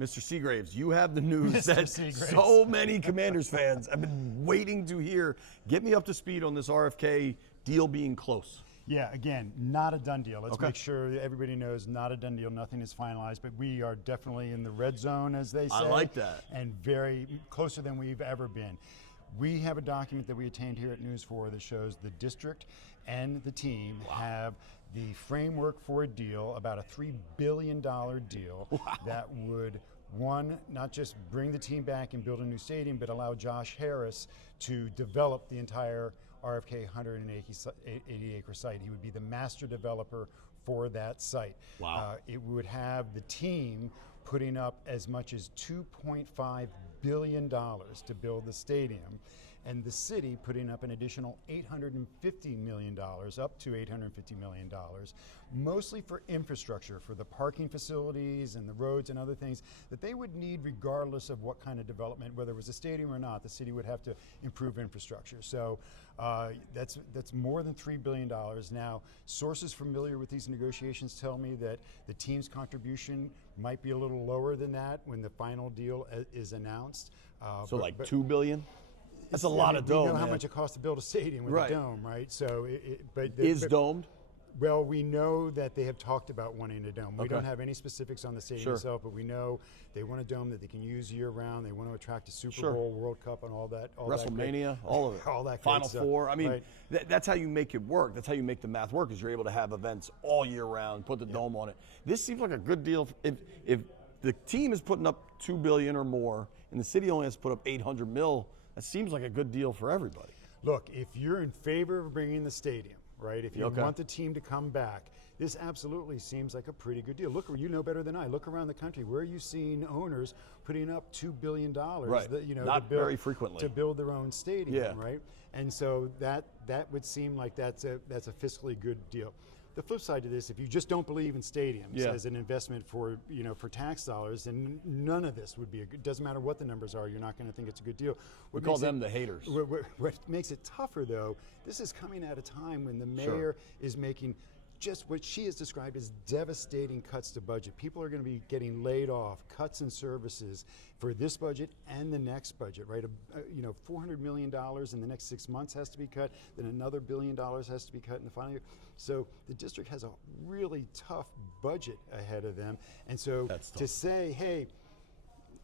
Mr. Seagraves, you have the news Mr. that Seagraves. so many Commanders fans have been waiting to hear. Get me up to speed on this RFK deal being close. Yeah, again, not a done deal. Let's Okay. make sure that everybody knows not a done deal. Nothing is finalized, but we are definitely in the red zone, as they say. I like that. And very closer than we've ever been. We have a document that we attained here at News 4 that shows the district and the team have the framework for a deal, about a $3 billion deal that would, one, not just bring the team back and build a new stadium, but allow Josh Harris to develop the entire RFK 180-acre site. He would be the master developer for that site. Wow. It would have the team putting up as much as $2.5 billion to build the stadium, and the city putting up an additional $850 million, up to $850 million, mostly for infrastructure, for the parking facilities and the roads and other things that they would need regardless of what kind of development, whether it was a stadium or not, the city would have to improve infrastructure. So that's more than $3 billion. Now, sources familiar with these negotiations tell me that the team's contribution might be a little lower than that when the final deal is announced. So like $2 billion? That's a lot of dome. We know how much it costs to build a stadium with a dome, right? So, is domed? Well, we know that they have talked about wanting a dome. We don't have any specifics on the stadium itself, but we know they want a dome that they can use year-round. They want to attract a Super Bowl, World Cup, and all that. WrestleMania, all of it. All that Final stuff. Four. I mean, that's how you make it work. That's how you make the math work, is you're able to have events all year round, put the dome on it. This seems like a good deal. If the team is putting up $2 billion or more, and the city only has to put up $800 million, that seems like a good deal for everybody. Look, if you're in favor of bringing the stadium, right, if you want the team to come back, this absolutely seems like a pretty good deal. Look, you know better than I. Look around the country. Where are you seeing owners putting up $2 billion Not very frequently. to build their own stadium, right? And so that would seem like that's a fiscally good deal. The flip side to this, if you just don't believe in stadiums as an investment for for tax dollars, then none of this would be a good. Doesn't matter what the numbers are, you're not going to think it's a good deal. We call them the haters. What makes it tougher, though, this is coming at a time when the mayor is making just what she has described as devastating cuts to budget. People are going to be getting laid off, cuts in services for this budget and the next budget, right? $400 million in the next 6 months has to be cut, then another $1 billion has to be cut in the final year. So the district has a really tough budget ahead of them. And so to say, hey,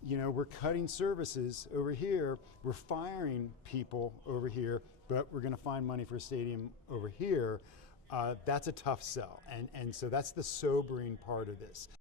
we're cutting services over here, we're firing people over here, but we're going to find money for a stadium over here, that's a tough sell. And so that's the sobering part of this.